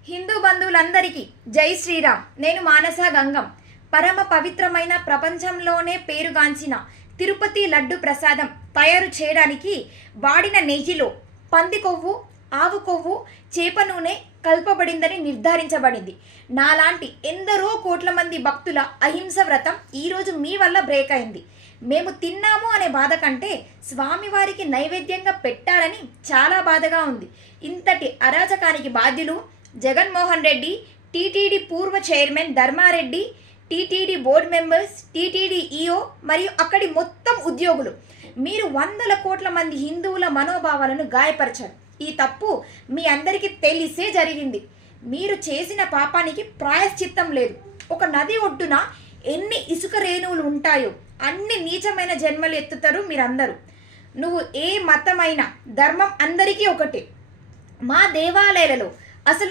హిందూ బంధువులందరికీ జై శ్రీరామ్. నేను మానస గంగం. పరమ పవిత్రమైన ప్రపంచంలోనే పేరుగాంచిన తిరుపతి లడ్డు ప్రసాదం తయారు చేయడానికి వాడిన నెయ్యిలో పంది కొవ్వు, ఆవు కొవ్వు, చేప నూనె కలపబడిందని నిర్ధారించబడింది. నాలాంటి ఎందరో కోట్ల మంది భక్తుల అహింస వ్రతం ఈరోజు మీ వల్ల బ్రేక్ అయింది. మేము తిన్నాము అనే బాధ కంటే స్వామివారికి నైవేద్యంగా పెట్టాలని చాలా బాధగా ఉంది. ఇంతటి అరాచకానికి బాధ్యులు జగన్మోహన్ రెడ్డి, టీటీడీ పూర్వ chairman Dharmareddy, TTD board members, TTD EO మరియు అక్కడి మొత్తం ఉద్యోగులు. మీరు వందల కోట్ల మంది హిందువుల మనోభావాలను గాయపరిచారు. ఈ తప్పు మీ అందరికీ తెలిసే జరిగింది. మీరు చేసిన పాపానికి ప్రాయశ్చిత్తం లేదు. ఒక నది ఒడ్డున ఎన్ని ఇసుక రేణువులు ఉంటాయో అన్ని నీచమైన జన్మలు ఎత్తుతారు మీరందరూ. నువ్వు ఏ మతమైనా ధర్మం అందరికీ ఒకటే. మా దేవాలయాలలో